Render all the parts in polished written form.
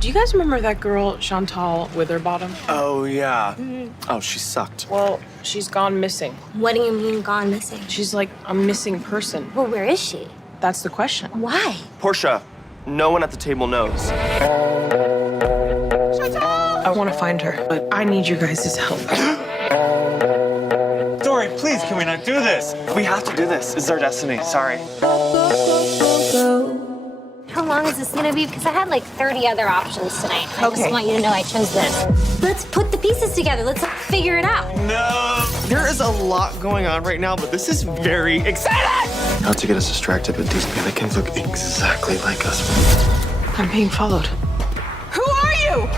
Do you guys remember that girl, Chantal Witherbottom? Oh, yeah. Oh, she sucked. Well, she's gone missing. What do you mean gone missing? She's like a missing person. Well, where is she? That's the question. Why? Portia, no one at the table knows. I want to find her, but I need your guys' help. Dory, please, can we not do this? We have to do this. It's our destiny. Sorry. How long is this gonna be? Because I had like 30 other options tonight. I just want you to know I chose this. Let's put the pieces together. Let's figure it out. No! There is a lot going on right now, but this is very exciting! Not to get us distracted, but these mannequins look exactly like us. I'm being followed. Who are you?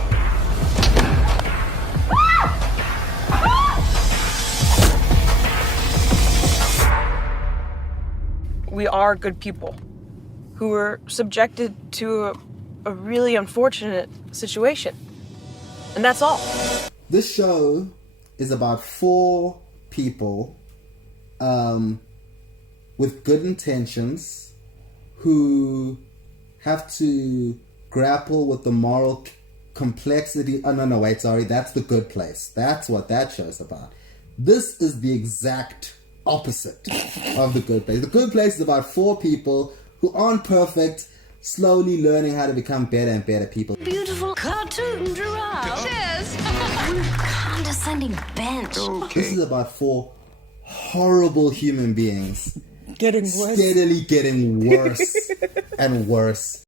We are good people who were subjected to a really unfortunate situation. And that's all. This show is about 4 people with good intentions who have to grapple with the moral complexity. Oh, no, wait, sorry. That's The Good Place. That's what that show's about. This is the exact opposite of The Good Place. The Good Place is about 4 people who aren't perfect, slowly learning how to become better and better people. Beautiful cartoon giraffe. Cheers. Condescending bench. Okay. This is about 4 horrible human beings Getting worse. steadily getting worse and worse.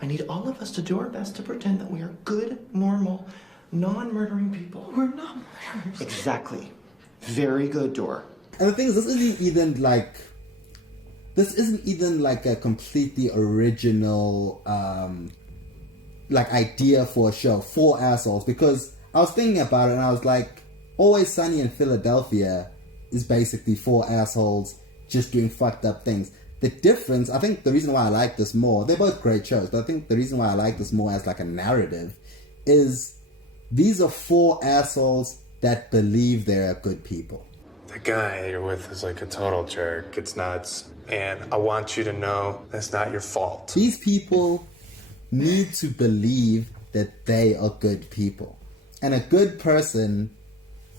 I need all of us to do our best to pretend that we are good, normal, non-murdering people. We're not murderers. Exactly. Very good, Dor. And the thing is, this isn't even like a completely original idea for a show. 4 assholes, because I was thinking about it and I was like, Always Sunny in Philadelphia is basically 4 assholes just doing fucked up things. The difference, I think the reason why I like this more, they're both great shows, but I think the reason why I like this more as like a narrative is these are 4 assholes that believe they're good people. The guy you're with is like a total jerk. It's nuts. And I want you to know that's not your fault. These people need to believe that they are good people. And a good person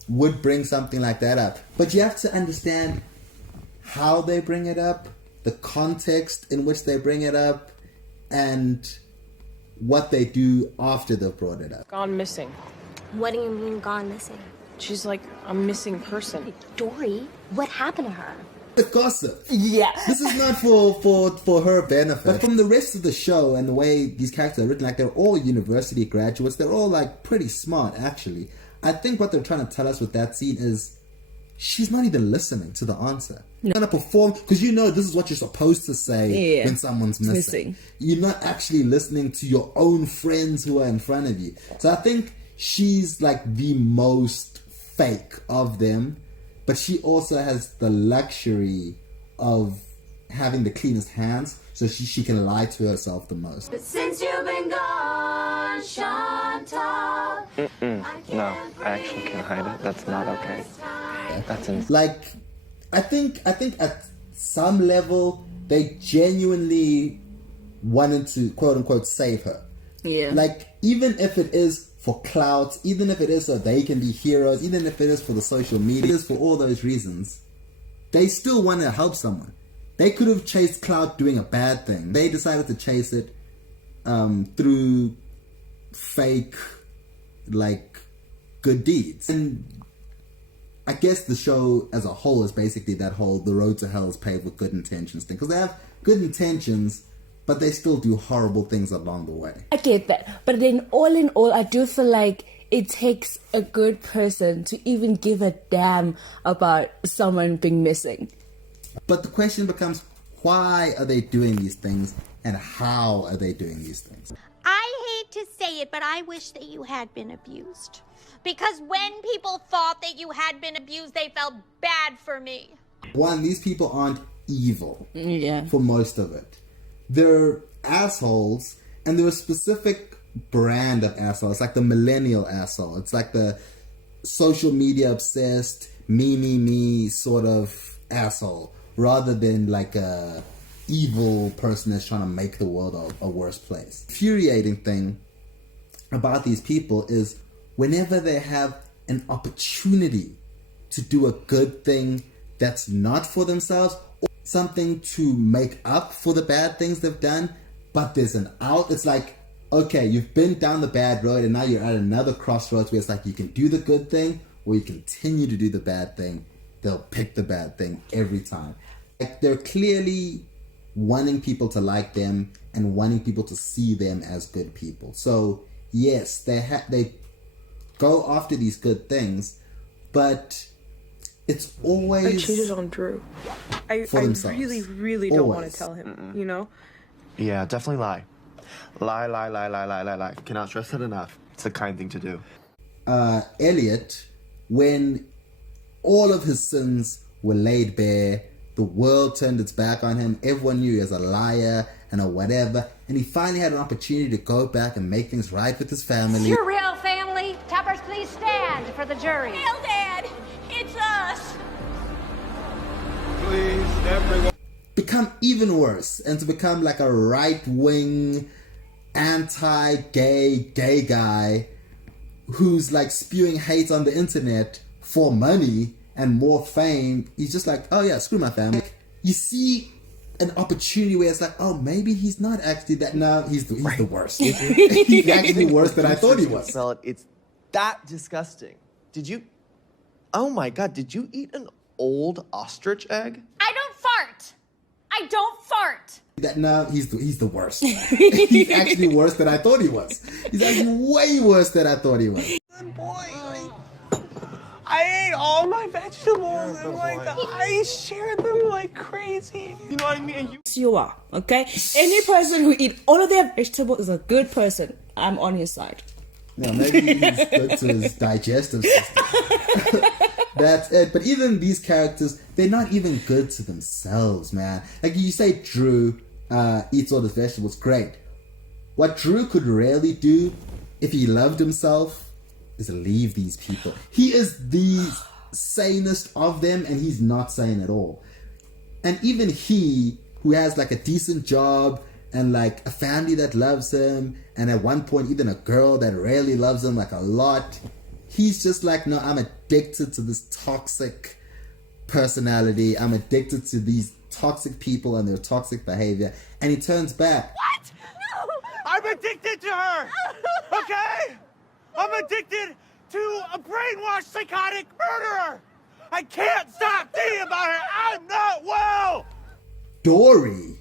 would bring something like that up. But you have to understand how they bring it up, the context in which they bring it up, and what they do after they've brought it up. Gone missing. What do you mean gone missing? She's like a missing person. Dory, what happened to her? The gossip. Yeah. This is not for her benefit. But from the rest of the show and the way these characters are written, like they're all university graduates. They're all like pretty smart, actually. I think what they're trying to tell us with that scene is she's not even listening to the answer. You're going to perform, because you know this is what you're supposed to say when someone's missing. You're not actually listening to your own friends who are in front of you. So I think she's like the most fake of them, but she also has the luxury of having the cleanest hands, so she can lie to herself the most. But since you've been gone, Chantal, No, I actually can't hide it. That's not okay. That's like, I think at some level they genuinely wanted to quote unquote save her. Yeah. Like, even if it is for clout, even if it is so they can be heroes, even if it is for the social media, for all those reasons, they still want to help someone. They could have chased clout doing a bad thing. They decided to chase it through fake, like, good deeds. And I guess the show as a whole is basically that whole the road to hell is paved with good intentions thing. Because they have good intentions, but they still do horrible things along the way. I get that. But then all in all, I do feel like it takes a good person to even give a damn about someone being missing. But the question becomes, why are they doing these things and how are they doing these things? I hate to say it, but I wish that you had been abused. Because when people thought that you had been abused, they felt bad for me. One, these people aren't evil. Yeah. For most of it. They're assholes, and they're a specific brand of asshole. It's like the millennial asshole. It's like the social media obsessed, me sort of asshole, rather than like a evil person that's trying to make the world a worse place. Infuriating thing about these people is whenever they have an opportunity to do a good thing that's not for themselves, or something to make up for the bad things they've done, but there's an out, it's like, okay, you've been down the bad road and now you're at another crossroads where it's like you can do the good thing or you continue to do the bad thing. They'll pick the bad thing every time. Like, they're clearly wanting people to like them and wanting people to see them as good people. So yes, they go after these good things, but it's always I cheated on Drew. I really don't want to tell him, you know? Yeah, definitely lie. Lie. Cannot stress that enough. It's a kind thing to do. Elliot, when all of his sins were laid bare, the world turned its back on him, everyone knew he was a liar and a whatever, and he finally had an opportunity to go back and make things right with his family. Your real family? Toppers, please stand for the jury. Hail, Dad! It's us! Please, everyone. Become even worse, and to become like a right-wing, anti-gay, gay guy who's like spewing hate on the internet for money and more fame. He's just like, oh yeah, screw my family. You see an opportunity where it's like, oh, maybe he's not actually that. No, he's the worst. He's actually worse than I thought he was. Smell it. It's that disgusting. Oh my God, did you eat an old ostrich egg? I don't fart! That no, he's the worst. He's actually worse than I thought he was. He's actually way worse than I thought he was. Good boy. I ate all my vegetables and I shared them like crazy. You know what I mean? You are, okay? Any person who eats all of their vegetables is a good person. I'm on his side. No, maybe he's good to his digestive system. That's it. But even these characters, they're not even good to themselves, man. Like you say, Drew eats all his vegetables. Great. What Drew could rarely do if he loved himself is leave these people. He is the sanest of them, and he's not sane at all. And even he, who has like a decent job and like a family that loves him, and at one point even a girl that really loves him like a lot, he's just like, no, I'm addicted to this toxic personality. I'm addicted to these toxic people and their toxic behavior. And he turns back. What? No! I'm addicted to her! Okay? I'm addicted to a brainwashed psychotic murderer! I can't stop thinking about her! I'm not well! Dory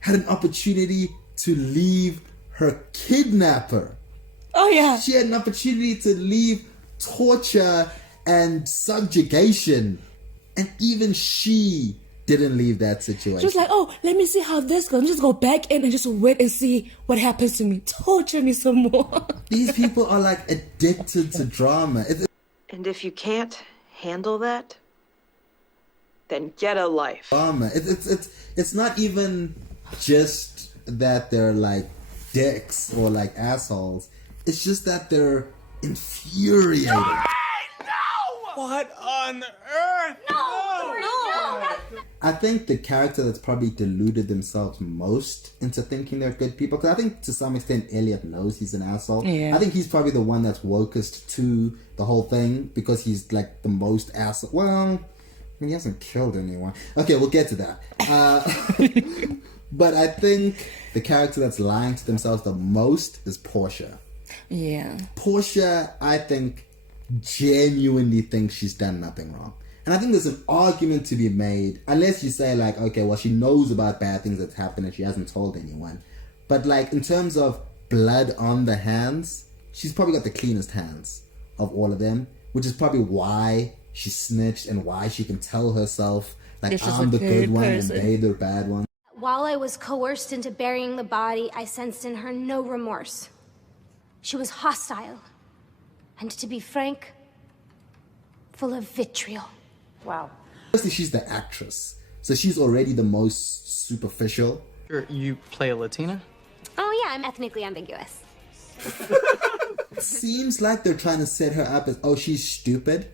had an opportunity to leave her kidnapper. Oh yeah. She had an opportunity to leave torture and subjugation, and even she didn't leave that situation. She was like, oh, let me see how this goes. Just go back in and just wait and see what happens to me. Torture me some more. These people are like addicted to drama. And if you can't handle that, then get a life. Drama. It's not even just that they're like dicks or like assholes. It's just that they're infuriating. No! What on earth? No! I think the character that's probably deluded themselves most into thinking they're good people, because I think to some extent Elliot knows he's an asshole. Yeah. I think he's probably the one that's wokest to the whole thing because he's like the most asshole. Well, he hasn't killed anyone. Okay, we'll get to that. But I think the character that's lying to themselves the most is Portia. Yeah. Portia, I think, genuinely thinks she's done nothing wrong. And I think there's an argument to be made, unless you say like, okay, well, she knows about bad things that's happened and she hasn't told anyone. But like, in terms of blood on the hands, she's probably got the cleanest hands of all of them, which is probably why she snitched and why she can tell herself, like, I'm the good one and they the bad one. While I was coerced into burying the body, I sensed in her no remorse. She was hostile, and to be frank, full of vitriol. Wow. Firstly, she's the actress, so she's already the most superficial. You play a Latina? Oh yeah, I'm ethnically ambiguous. Seems like they're trying to set her up as, oh, she's stupid.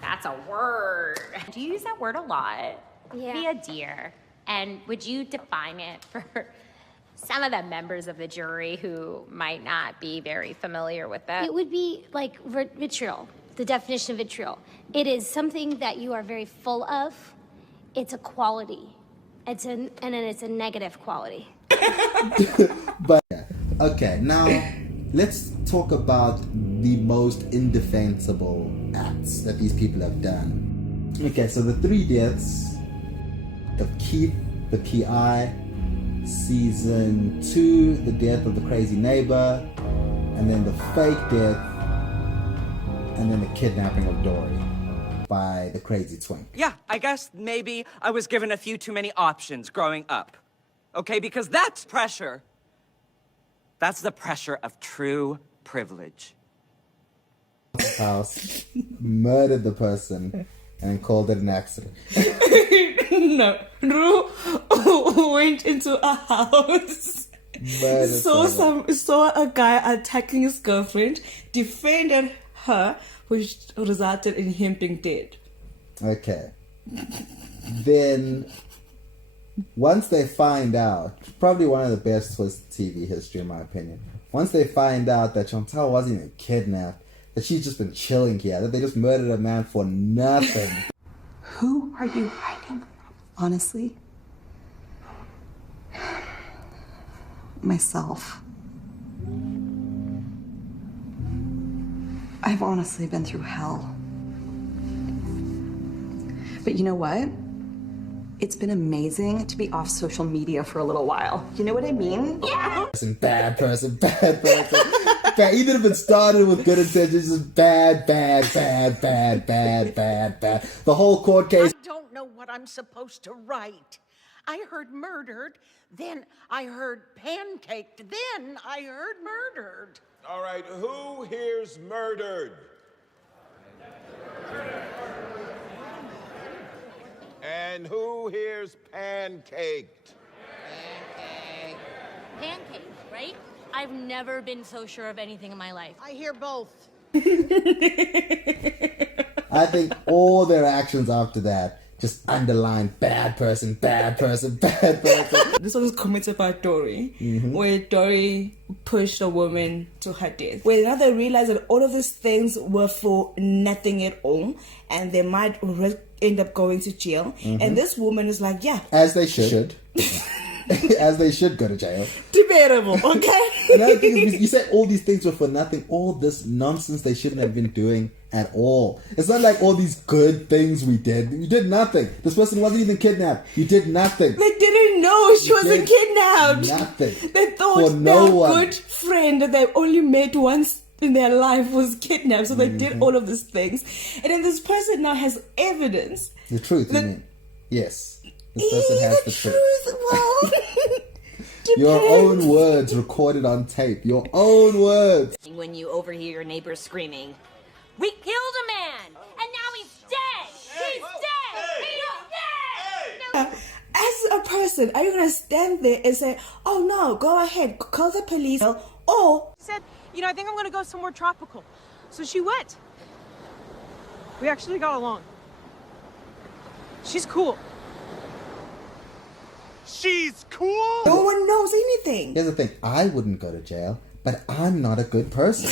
That's a word. Do you use that word a lot? Yeah. Be a dear. And would you define it for some of the members of the jury who might not be very familiar with it. It would be like vitriol, the definition of vitriol. It is something that you are very full of. It's a quality. It's and then it's a negative quality. But okay, now let's talk about the most indefensible acts that these people have done. Okay, so the 3 deaths of Keith, the PI, season 2, the death of the crazy neighbor, and then the fake death, and then the kidnapping of Dory by the crazy twink. Yeah, I guess maybe I was given a few too many options growing up. Okay, because that's pressure. That's the pressure of true privilege. House, murdered the person, and called it an accident. No, Ru went into a house, saw a guy attacking his girlfriend, defended her, which resulted in him being dead. Okay. Then, once they find out, probably one of the best twists in TV history, in my opinion. Once they find out that Chantal wasn't even kidnapped, that she's just been chilling here, that they just murdered a man for nothing. Who are you hiding from? Honestly, myself. I've honestly been through hell. But you know what? It's been amazing to be off social media for a little while. You know what I mean? Yeah. Bad person. Bad. Even if it started with good intentions, it's just bad. The whole court case. I don't know what I'm supposed to write. I heard murdered, then I heard pancaked, then I heard murdered. All right, who here's murdered? And who here's pancaked? Pancake, right? I've never been so sure of anything in my life. I hear both. I think all their actions after that just underline bad person. This one was committed by Dory, where Dory pushed a woman to her death. Where now they realize that all of these things were for nothing at all, and they might end up going to jail. And this woman is like, yeah. As they should. As they should go to jail. Debatable, okay? Another thing is, you said all these things were for nothing. All this nonsense they shouldn't have been doing at all. It's not like all these good things we did. You did nothing. This person wasn't even kidnapped. You did nothing. They didn't know she wasn't kidnapped. Nothing. They thought their good friend that they only met once in their life was kidnapped. So they did all of these things. And then this person now has evidence. The truth, you mean? Yes. This person has the truth. Well, your own words recorded on tape. Your own words. When you overhear your neighbors screaming, "We killed a man, and now he's dead! He's dead! He's dead!" As a person, are you going to stand there and say, "Oh no, go ahead, call the police," or She said, I think I'm going to go somewhere tropical. So she went. We actually got along. She's cool. She's cool? No one knows anything. Here's the thing. I wouldn't go to jail, but I'm not a good person.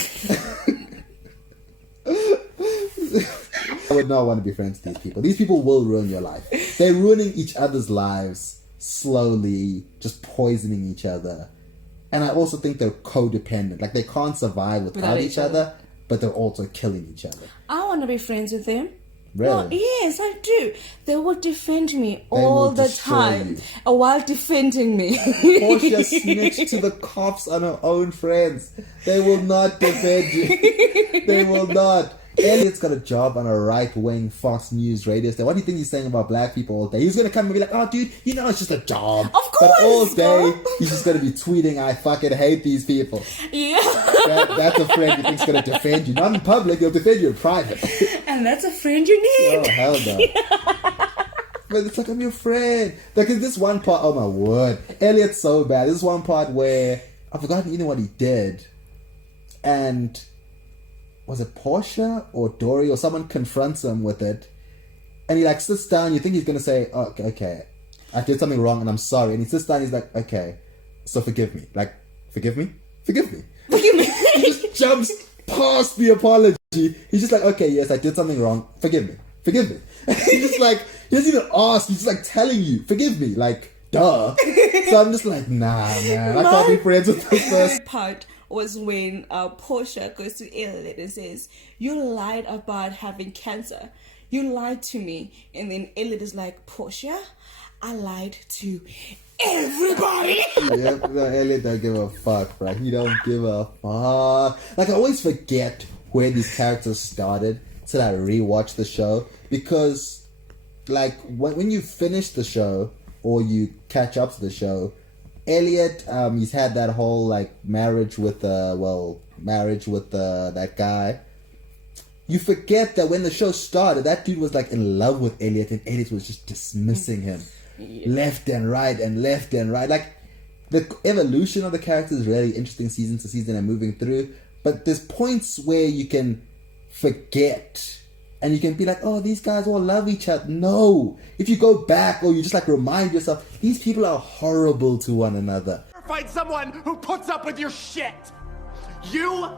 I would not want to be friends with these people. These people will ruin your life. They're ruining each other's lives slowly, just poisoning each other. And I also think they're codependent. Like, they can't survive without each other, but they're also killing each other. I want to be friends with them. Really? No, yes, I do. They will defend me all the time while defending me. Portia snitched to the cops on her own friends. They will not defend you. They will not. Elliot's got a job on a right-wing Fox News radio station. What do you think he's saying about black people all day? He's going to come and be like, "Oh, dude, it's just a job." Of course. But all day, he's just going to be tweeting, "I fucking hate these people." Yeah. That's a friend you think's going to defend you. Not in public, he'll defend you in private. And that's a friend you need. Oh, hell no. But it's like, I'm your friend. Like, in this one part, oh my word. Elliot's so bad. This one part where, I've forgotten even what he did. And was it Portia or Dory or someone confronts him with it, and he like sits down. You think he's gonna say, "Oh, okay, I did something wrong and I'm sorry," and he sits down. He's like, "Okay, so forgive me. Like, forgive me? Forgive me. Forgive me. He just jumps past the apology. He's just like, okay, yes, I did something wrong. Forgive me. Forgive me. He's just like, he doesn't even ask. He's just like telling you, forgive me. Like, duh. So I'm just like, nah, man. I can't be friends with this person. Part was when Portia goes to Elliot and says, you lied about having cancer. You lied to me. And then Elliot is like, Portia, I lied to everybody. Yep, no, Elliot don't give a fuck, bro. He don't give a fuck. Like, I always forget where these characters started till I rewatch the show. Because, like, when you finish the show or you catch up to the show, Elliot, he's had that whole, like, marriage with that guy. You forget that when the show started, that dude was, like, in love with Elliot, and Elliot was just dismissing him. Left and right. Like, the evolution of the character is really interesting season to season and moving through. But there's points where you can forget. And you can be like, oh, these guys all love each other. No. If you go back or you just, like, remind yourself, these people are horrible to one another. Find someone who puts up with your shit. You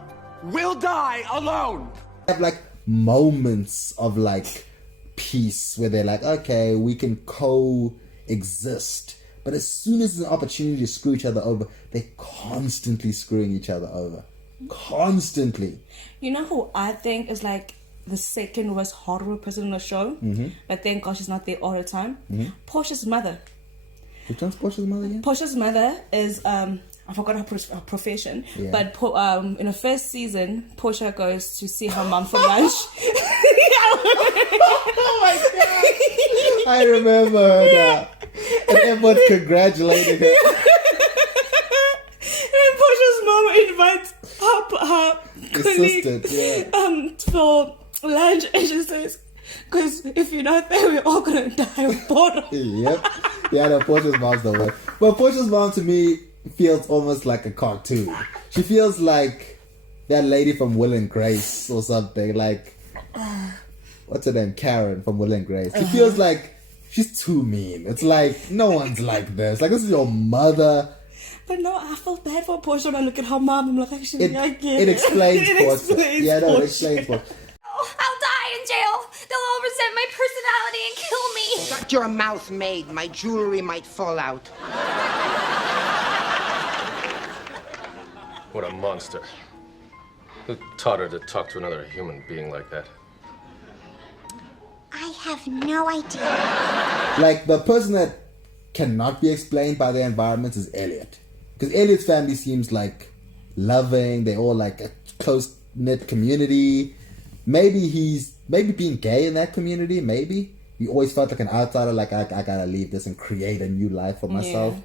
will die alone. Have, like, moments of, like, peace where they're like, okay, we can coexist. But as soon as there's an opportunity to screw each other over, they're constantly screwing each other over. Constantly. You know who I think is, like, the second worst horrible person on the show? But thank God she's not there all the time. Portia's mother. Which one's Portia's mother again? Portia's mother is, I forgot her profession, but in the first season, Portia goes to see her mom for lunch. Oh my god! I remember her now. And everyone's congratulating her. And Portia's mom invites her colleague for lunch, and she says, because if you're not there, we're all gonna die of boredom. Yep. Yeah, no, Portia's mom's the worst. But Portia's mom, to me, feels almost like a cartoon. She feels like that lady from Will and Grace or something. Like, what's her name? Karen from Will and Grace. She feels like she's too mean. It's like, no one's like this. Like, this is your mother. But no, I feel bad for Portia when I look at her mom. I'm like, actually, I get it. It explains Portia. Yeah, no, Portia. it explains Portia. I'll die in jail. They'll all resent my personality and kill me. Shut your mouth, maid. My jewelry might fall out. What a monster. Who taught her to talk to another human being like that? I have no idea. Like, the person that cannot be explained by their environments is Elliot. Because Elliot's family seems like loving. They're all like a close-knit community. Maybe being gay in that community, maybe. He always felt like an outsider, like, I gotta leave this and create a new life for myself.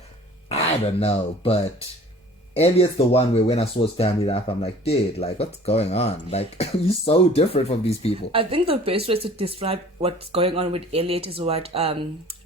Yeah. I don't know, but Elliot's the one where when I saw his family life, I'm like, dude, like, what's going on? Like, he's so different from these people. I think the best way to describe what's going on with Elliot is what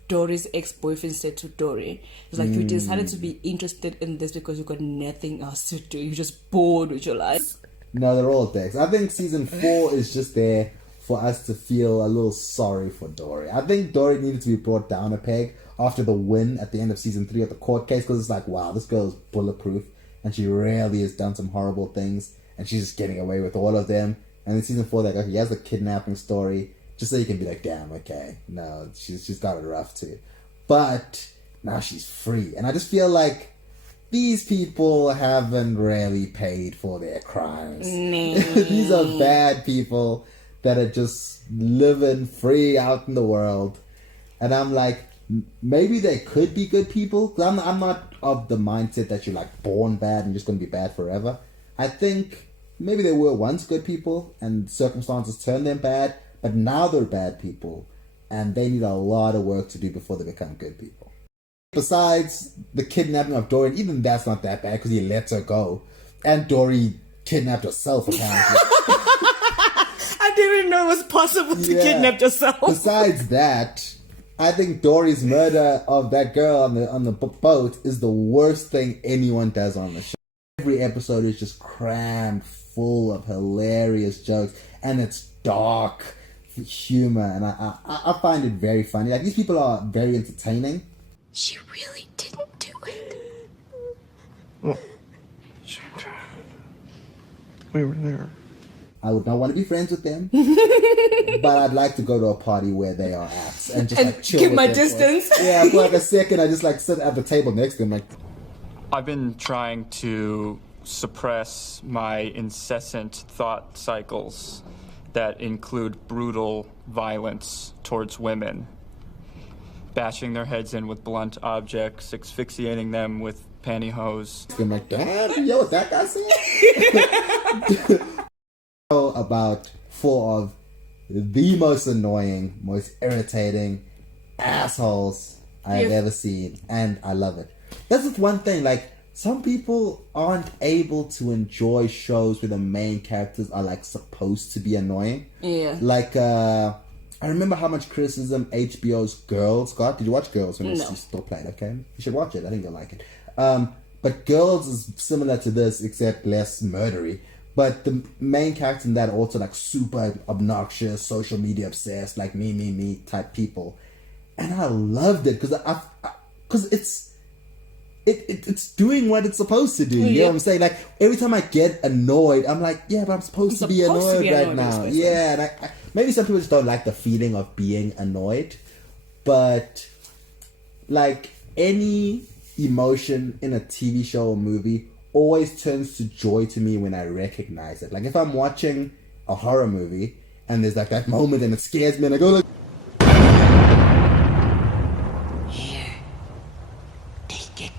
Dory's ex-boyfriend said to Dory. It's like, you decided to be interested in this because you got nothing else to do. You're just bored with your life. No, they're all dicks. I think season 4 is just there for us to feel a little sorry for Dory. I think Dory needed to be brought down a peg after the win at the end of season 3 at the court case, because it's like, wow, this girl is bulletproof and she really has done some horrible things and she's just getting away with all of them. And in season 4, like, okay, he has a kidnapping story just so you can be like, damn, okay, no, she's got it rough too. But now she's free. And I just feel like these people haven't really paid for their crimes. These are bad people that are just living free out in the world. And I'm like, maybe they could be good people. 'Cause I'm not of the mindset that you're like born bad and just going to be bad forever. I think maybe they were once good people and circumstances turned them bad, but now they're bad people and they need a lot of work to do before they become good people. Besides the kidnapping of Dory, even that's not that bad because he lets her go. And Dory kidnapped herself, apparently. I didn't know it was possible to kidnap yourself. Besides that, I think Dory's murder of that girl on the boat is the worst thing anyone does on the show. Every episode is just crammed full of hilarious jokes, and it's dark humor, and I find it very funny. Like, these people are very entertaining. She really didn't do it. We were there. I would not want to be friends with them, but I'd like to go to a party where they are at and just like chill keep with my them distance. Yeah, for like a second, I just like sit at the table next to them, like. I've been trying to suppress my incessant thought cycles that include brutal violence towards women, bashing their heads in with blunt objects, asphyxiating them with pantyhose. I'm like, damn, you know what that guy said? About 4 of the most annoying, most irritating assholes I've ever seen, and I love it. That's just one thing, like, some people aren't able to enjoy shows where the main characters are, like, supposed to be annoying. Yeah. Like, I remember how much criticism HBO's Girls got. Did you watch Girls when it was still played? Okay, you should watch it. I think you'll like it. But Girls is similar to this, except less murdery. But the main characters in that are also like super obnoxious, social media obsessed, like me type people. And I loved it because it's doing what it's supposed to do. You know what I'm saying? Like every time I get annoyed, I'm like, yeah, but I'm supposed to be annoyed right now. Yeah, and I maybe some people just don't like the feeling of being annoyed. But like any emotion in a TV show or movie always turns to joy to me when I recognize it. Like if I'm watching a horror movie and there's like that moment and it scares me and I go like, Here, take it.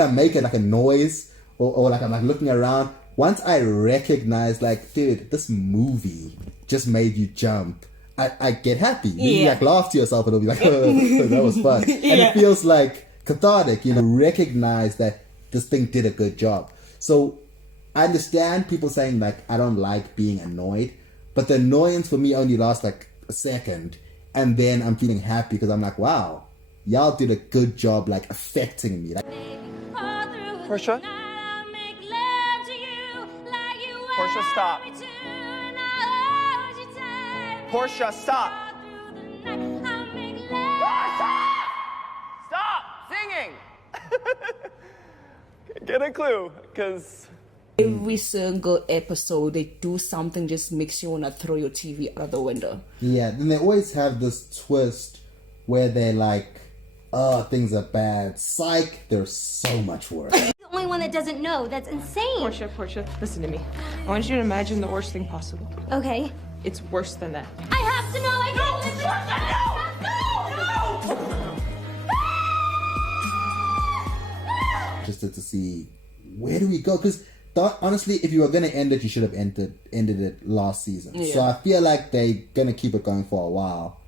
and I make it like a noise or like I'm like looking around. Once I recognize like, dude, this movie just made you jump, I get happy. You like laugh to yourself and it'll be like, oh, that was fun. And it feels like cathartic, you know, recognize that this thing did a good job. So I understand people saying like, I don't like being annoyed, but the annoyance for me only lasts like a second. And then I'm feeling happy because I'm like, wow, y'all did a good job like affecting me. Like, Portia? Portia, stop. Portia, stop. Stop singing. Get a clue, because every single episode they do something just makes you want to throw your TV out of the window. Yeah, then they always have this twist where they're like, oh, things are bad. Psych, there's so much worse. The only one that doesn't know. That's insane. Portia, listen to me. I want you to imagine the worst thing possible. Okay. It's worse than that. I have to know. I have to Just to see where do we go? Because honestly, if you were gonna end it, you should have ended it last season. Yeah. So I feel like they're gonna keep it going for a while,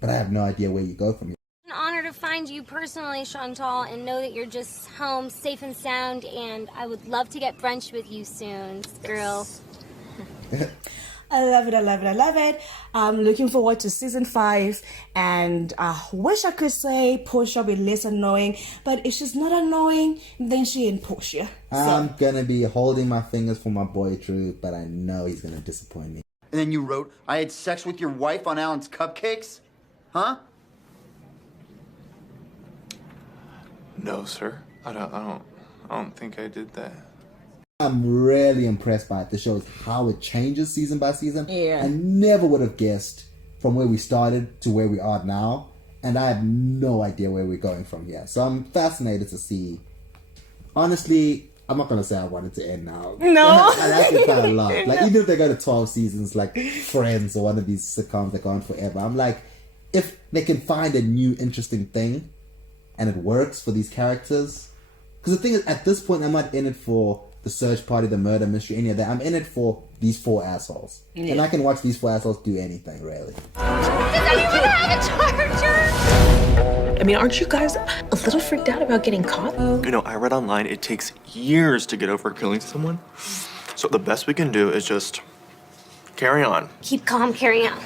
but I have no idea where you go from here. An honor to find you personally, Chantal, and know that you're just home, safe and sound. And I would love to get brunch with you soon, girl. I love it, I love it, I love it. I'm looking forward to season 5, and I wish I could say Portia be less annoying, but if she's not annoying, then she ain't Portia. I'm gonna be holding my fingers for my boy Drew, but I know he's gonna disappoint me. And then you wrote, I had sex with your wife on Alan's cupcakes? Huh? No, sir. I don't think I did that. I'm really impressed by it. The show is how it changes season by season. Yeah. I never would have guessed from where we started to where we are now. And I have no idea where we're going from here. So I'm fascinated to see. Honestly, I'm not going to say I want it to end now. No. I like it quite a lot. Like, even if they go to 12 seasons, like Friends or one of these sitcoms that go on forever, I'm like, if they can find a new interesting thing and it works for these characters. Because the thing is, at this point, I'm not in it for the search party, the murder mystery, any of that. I'm in it for these 4 assholes. Yeah. And I can watch these 4 assholes do anything, really. Does anyone have a charger? I mean, aren't you guys a little freaked out about getting caught? You know, I read online it takes years to get over killing someone. So the best we can do is just carry on. Keep calm, carry on.